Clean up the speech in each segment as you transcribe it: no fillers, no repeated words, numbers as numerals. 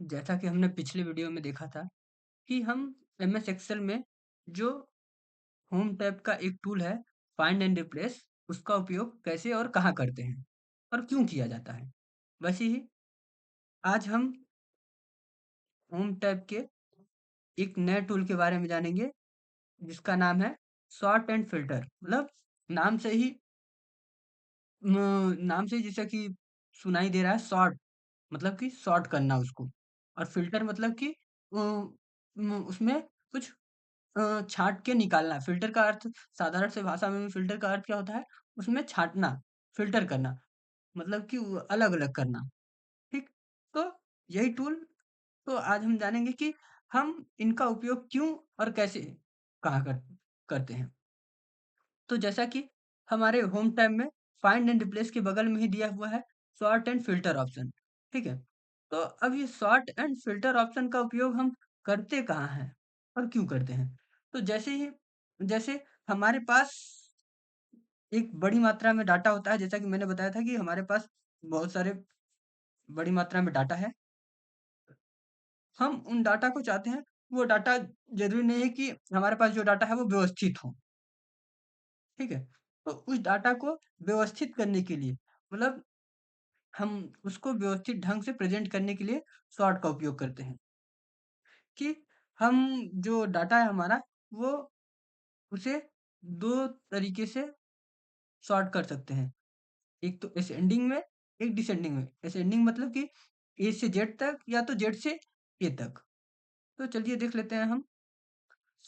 जैसा कि हमने पिछले वीडियो में देखा था कि हम एमएस एक्सेल में जो होम टैब का एक टूल है फाइंड एंड रिप्लेस उसका उपयोग कैसे और कहाँ करते हैं और क्यों किया जाता है। वैसे ही आज हम होम टैब के एक नए टूल के बारे में जानेंगे जिसका नाम है सॉर्ट एंड फिल्टर। मतलब नाम से ही नाम से ही जैसा कि सुनाई दे रहा है सॉर्ट मतलब कि सॉर्ट करना उसको और फिल्टर मतलब कि उसमें कुछ छाँट के निकालना। फ़िल्टर का अर्थ साधारण से भाषा में फ़िल्टर का अर्थ क्या होता है? उसमें छाँटना, फ़िल्टर करना, मतलब कि वो अलग-अलग करना, ठीक? तो यही टूल तो आज हम जानेंगे कि हम इनका उपयोग क्यों और कैसे कहाँ करते हैं। तो जैसा कि हमारे होम टैब में फाइंड एंड रिप्लेस के बगल में ही दिया हुआ है सॉर्ट एंड फ़िल्टर ऑप्शन, ठीक है? तो अब ये सॉर्ट एंड फ़िल्टर ऑप्शन का उपयोग हम करते कहाँ हैं और क्यों करते हैं? तो जैसे हमारे पास एक बड़ी मात्रा में डाटा होता है, जैसा कि मैंने बताया था कि हमारे पास बहुत सारे बड़ी मात्रा में डाटा है। हम उन डाटा को चाहते हैं, वो डाटा ज़रूरी नहीं है कि हमारे पास जो डाटा है वो व्यवस्थित हो, ठीक है? तो उस डाटा को व्यवस्थित करने के लिए मतलब हम उसको व्यवस्थित ढंग से प्रेज़ेंट करने के लिए सॉर्ट का उपयोग करते हैं कि हम जो डाटा है हमारा, वो उसे 2 तरीके से सॉर्ट कर सकते हैं। एक तो असेंडिंग में, एक डिसेंडिंग में। असेंडिंग मतलब कि ए से जेड तक या तो जेड से ए तक। तो चलिए देख लेते हैं हम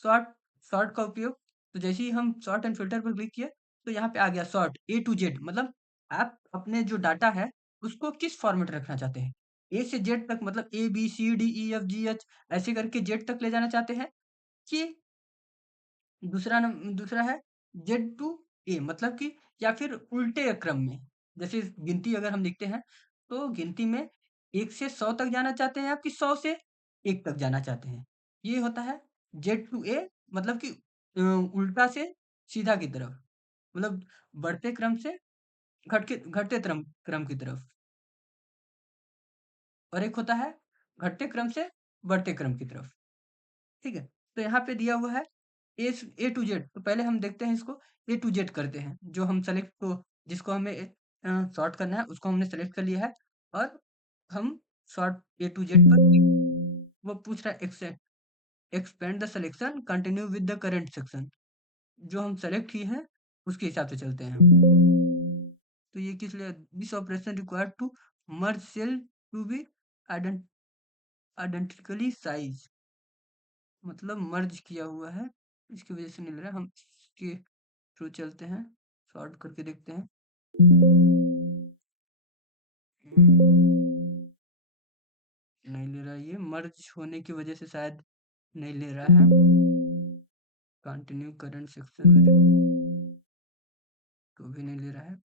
सॉर्ट सॉर्ट का उपयोग। तो जैसे ही हम सॉर्ट एंड फ़िल्टर पर क्लिक किए, तो यहाँ पे आ गया सॉर्ट ए टू जेड मतलब आप अपने जो डाटा है, उसको किस फ़ॉर्मेट रखना चाहते हैं। ए से जेड तक मतलब ए, बी, सी, डी, ई, एफ, जी, एच ऐसे करके जेड तक ले जाना चाहते हैं कि दूसरा है जेड टू ए मतलब कि या फिर उल्टे क्रम में। जैसे गिनती अगर हम लिखते हैं, तो गिनती में 1 से 100 तक जाना चाहते हैं आप कि 100 से 1 तक जाना चाहते हैं। ये होता है जेड टू ए मतलब कि उल्टा से सीधा की तरफ। मतलब बढ़ते क्रम से घटते क्रम क्रम की तरफ और एक होता है घटते क्रम से बढ़ते क्रम की तरफ। ठीक है? तो यहाँ पे दिया हुआ है ए टू जेड तो पहले हम देखते हैं इसको ए टू जेड करते हैं। जो हम सेलेक्ट को जिसको हमें सॉर्ट करना है उसको हमने सेलेक्ट कर लिया है और हम सॉर्ट ए टू जेड पर वो पूछ रहा है expand the selection continue with the current section. जो हम सेलेक्ट किए हैं उसके हिसाब से चलते हैं हम। तो ये किस लिए this operation required to merge cell to be identically size मतलब मर्ज किया हुआ है इसकी वजह से नहीं ले रहा हम इसके थ्रू चलते हैं सॉर्ट करके देखते हैं। नहीं ले रहा ये मर्ज होने की वजह से शायद नहीं ले रहा है। कंटिन्यू करंट सेक्शन में तो भी नहीं ले रहा है।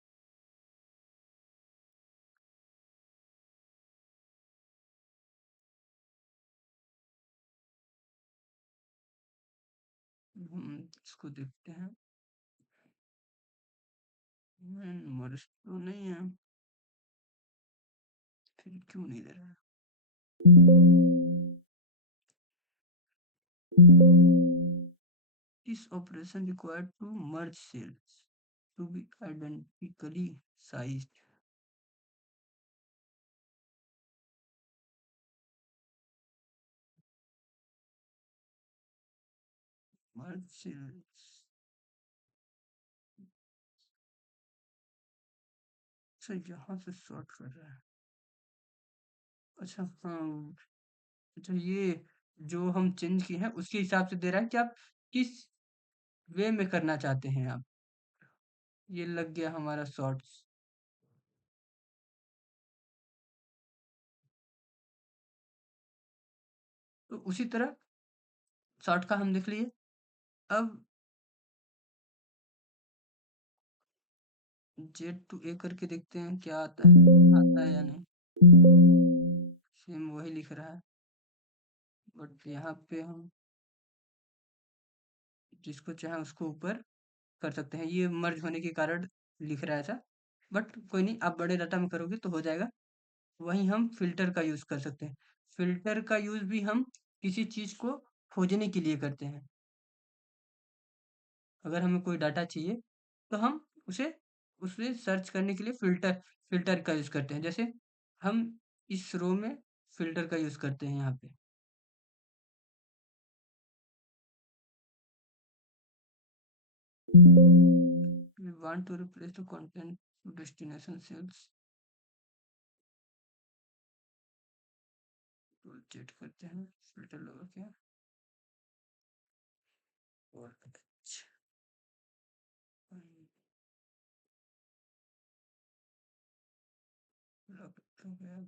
इसको देखते हैं। मर्ज तो नहीं है फिर क्यों नहीं ले रहा है। This operation required to merge cells to be identically sized. Merge cells. अच्छा यहाँ से सॉर्ट कर रहा है। अच्छा हाँ अच्छा ये जो हम चेंज किए हैं उसके हिसाब से दे रहा है कि आप किस वे में करना चाहते हैं आप। ये लग गया हमारा शॉर्ट्स। तो उसी तरह शॉर्ट का हम देख लिए। अब जेड टू ए करके देखते हैं क्या आता है या नहीं। सेम वही लिख रहा है बट यहाँ पे हम जिसको चाहे उसको ऊपर कर सकते हैं। ये मर्ज होने के कारण लिख रहा है ऐसा बट कोई नहीं आप बड़े डाटा में करोगे तो हो जाएगा। वहीं हम फ़िल्टर का यूज़ कर सकते हैं। फ़िल्टर का यूज़ भी हम किसी चीज़ को खोजने के लिए करते हैं। अगर हमें कोई डाटा चाहिए, तो हम उसे उसे सर्च करने के लिए फ़िल्टर का यूज़ करते हैं। जैसे हम इस रो में फ़िल्टर का यूज़ करते हैं यहाँ पे। We want to replace the content to destination cells। तो चेक करते हैं फ़िल्टर लगा क्या और अच्छा लग तो गया।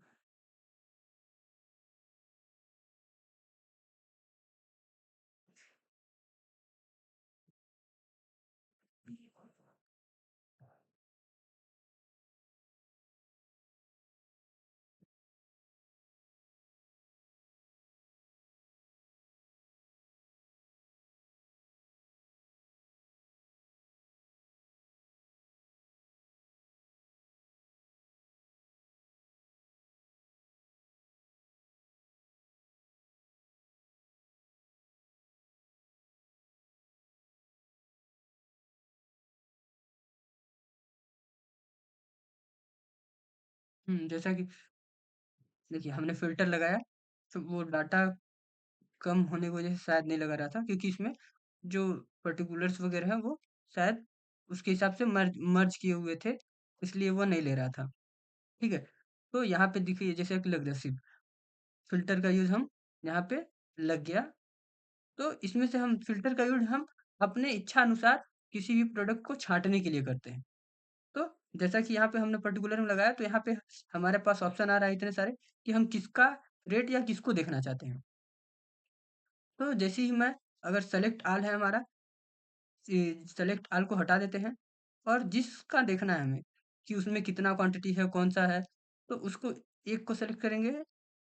जैसा कि देखिए हमने फ़िल्टर लगाया, तो वो डाटा कम होने की वजह से शायद नहीं लगा रहा था क्योंकि इसमें जो पर्टिकुलर्स वगैरह हैं वो शायद उसके हिसाब से मर्ज मर्ज किए हुए थे, इसलिए वो नहीं ले रहा था। ठीक है? तो यहाँ पे देखिए जैसे कि लग रहा है सिर्फ फ़िल्टर का यूज़ हम यहाँ पे लग गया, तो इसमें से हम फ़िल्टर का यूज़ हम अपने इच्छा अनुसार किसी भी प्रोडक्ट को छाँटने के लिए करते हैं। तो जैसा कि यहाँ पे हमने पर्टिकुलर में लगाया तो यहाँ पे हमारे पास ऑप्शन आ रहा है इतने सारे कि हम किसका रेट या किसको देखना चाहते हैं। तो जैसे ही मैं अगर सेलेक्ट ऑल है हमारा, सेलेक्ट ऑल को हटा देते हैं और जिसका देखना है हमें कि उसमें कितना क्वांटिटी है, कौन-सा है, तो उसको एक को सेलेक्ट करेंगे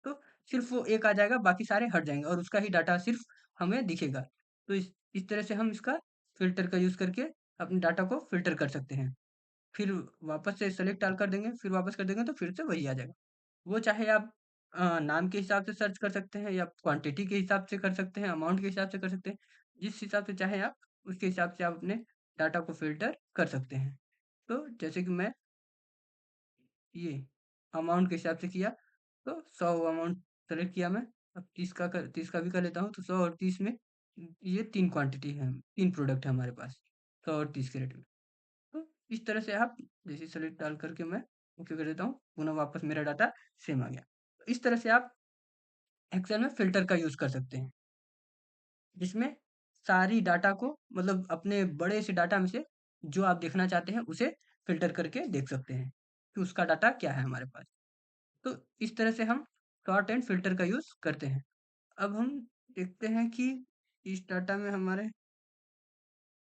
तो सिर्फ़ वो एक आ जाएगा, बाकी सारे हट जाएँगे और उसका ही डाटा सिर्फ़ हमें दिखेगा। तो इस तरह से हम इसका फ़िल्टर का यूज़ करके अपने डाटा को फ़िल्टर कर सकते हैं। फिर वापस से सेलेक्ट ऑल कर देंगे, फिर वापस कर देंगे तो फिर से वही आ जाएगा। वो चाहे आप नाम के हिसाब से सर्च कर सकते हैं या क्वांटिटी के हिसाब से कर सकते हैं, अमाउंट के हिसाब से कर सकते हैं। जिस हिसाब से चाहें आप, उसके हिसाब से आप अपने डाटा को फ़िल्टर कर सकते हैं। तो जैसे कि मैं ये अमाउंट के हिसाब से किया, तो 100 अमाउंट सेलेक्ट किया मैं। अब 30 का भी कर लेता हूँ, तो 100 और 30 में ये 3 क्वांटिटी हैं, 3 प्रोडक्ट है हमारे पास, 100 और 30 के रेट में। तो इस तरह से आप जैसे सेलेक्ट डाल करके मैं ओके कर देता हूँ, पुनः वापस मेरा डाटा सेम आ गया। तो इस तरह से आप एक्सेल में फ़िल्टर का यूज़ कर सकते हैं, जिसमें सारी डाटा को मतलब अपने बड़े से डाटा में से जो आप देखना चाहते हैं, उसे फ़िल्टर करके देख सकते हैं, कि उसका डाटा क्या है हमारे पास। तो इस तरह से हम सॉर्ट एंड फ़िल्टर का यूज़ करते हैं। अब हम देखते हैं कि इस डाटा में हमारे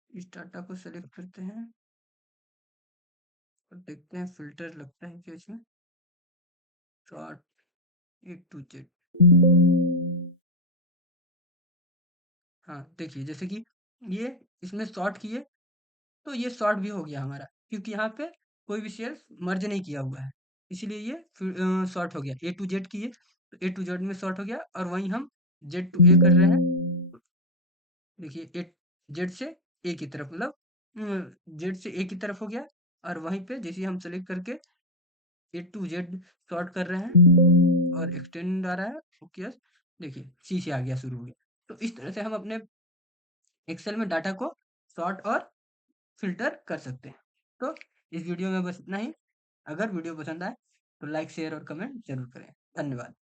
इस डाटा को सेलेक्ट करते हैं और देखते हैं फ़िल्टर लगता है क्या इसमें? Sort A to Z. हाँ, देखिए जैसे कि ये इसमें सॉर्ट किए, तो ये सॉर्ट भी हो गया हमारा क्योंकि यहाँ पे कोई भी सेल्स मर्ज नहीं किया हुआ है। इसीलिए ये सॉर्ट हो गया। ए टू जेड किए, तो ए टू जेड में सॉर्ट हो गया और वहीं हम जेड टू ए कर रहे हैं। देखिए ए जेड से ए की तरफ मतलब जेड से ए की तरफ हो गया और वहीं पे जैसे ही हम सेलेक्ट करके ए टू जेड सॉर्ट कर रहे हैं और एक्सटेंड आ रहा है ओके यस देखिए सी से आ गया शुरू हो गया। तो इस तरह से हम अपने एक्सेल में डाटा को सॉर्ट और फ़िल्टर कर सकते हैं। तो इस वीडियो में बस इतना ही। अगर वीडियो पसंद आए तो लाइक, शेयर और कमेंट ज़रूर करें। धन्यवाद।